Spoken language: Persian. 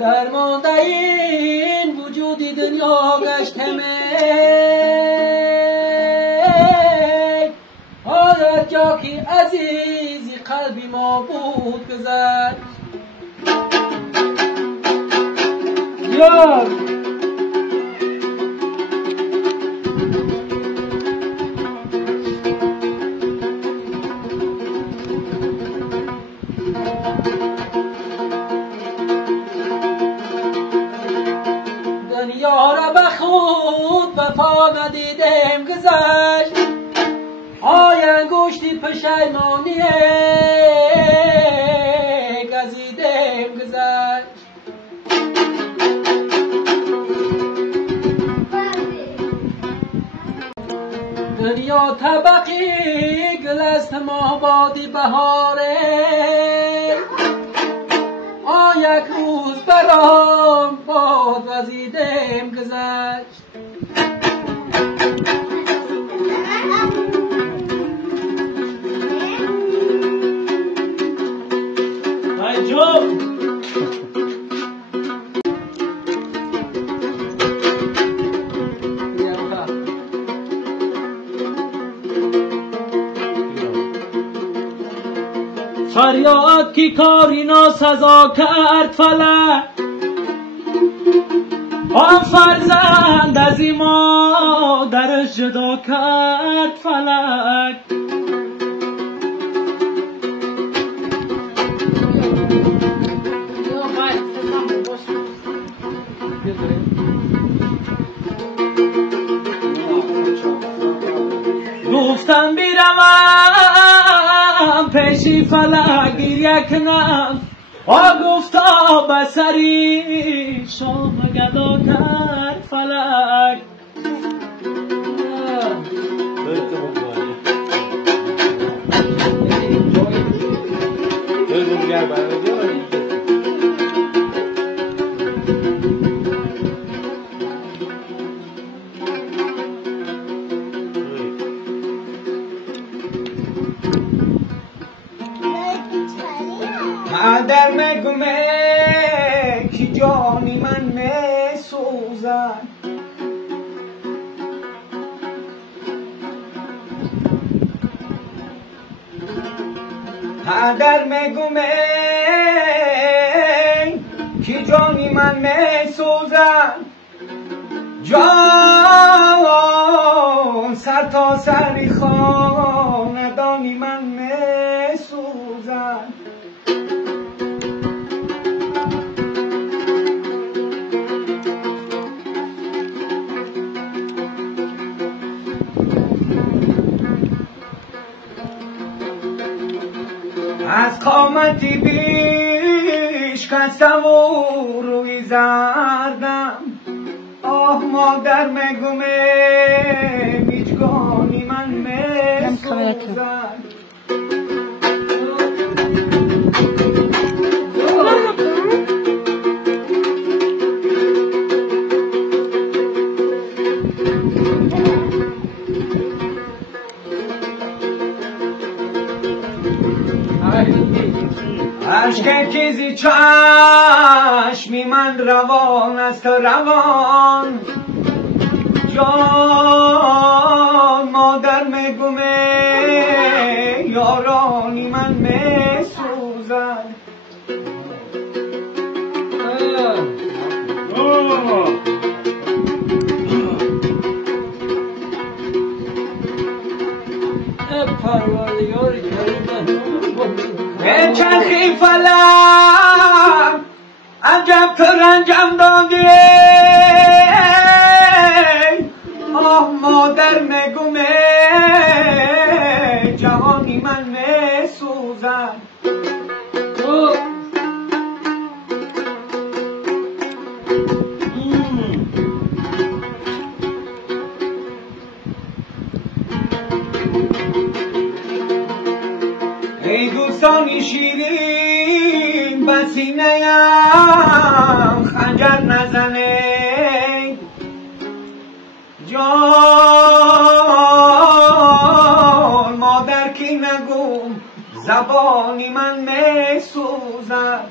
درمانده این وجودی دنیا گشتم هر جا که عزیزی قلبی ما بود گذشت یار دنیا را به خود وفا ندیدم گذشت های انگشتی پشیمانی گزیدم گذشت دنیا طبقی گل است مابادی بهاره یک روز برام باد وزیدم گذشت فریاد کی کاری ناسزا کرد فلک آن فرزند از این مادرش جدا کرد فلک گفتم بیروم پیشی فلک گریه کنم گفتا بسری شام گدا کرد فلک در مگمه کی جانی من می سوزد در مگمه کی جانی من می سوزد جان سر تا سری خاندانی من می سوزد از قامتی بیش کستم و روی زردم آه مادر مگمه میچگانی من میسوزد عشق چیزی چشمی من روان است روان جان مادر مگمه یارانی من می سوزد چرخی فلک عجب تو رنجم دادی آه مادر مگمه جهانی من می سوزد ای دوستانی شیرین بسینه‌ام خنجر نزنه جان مادر کی نگو زبانی من می سوزد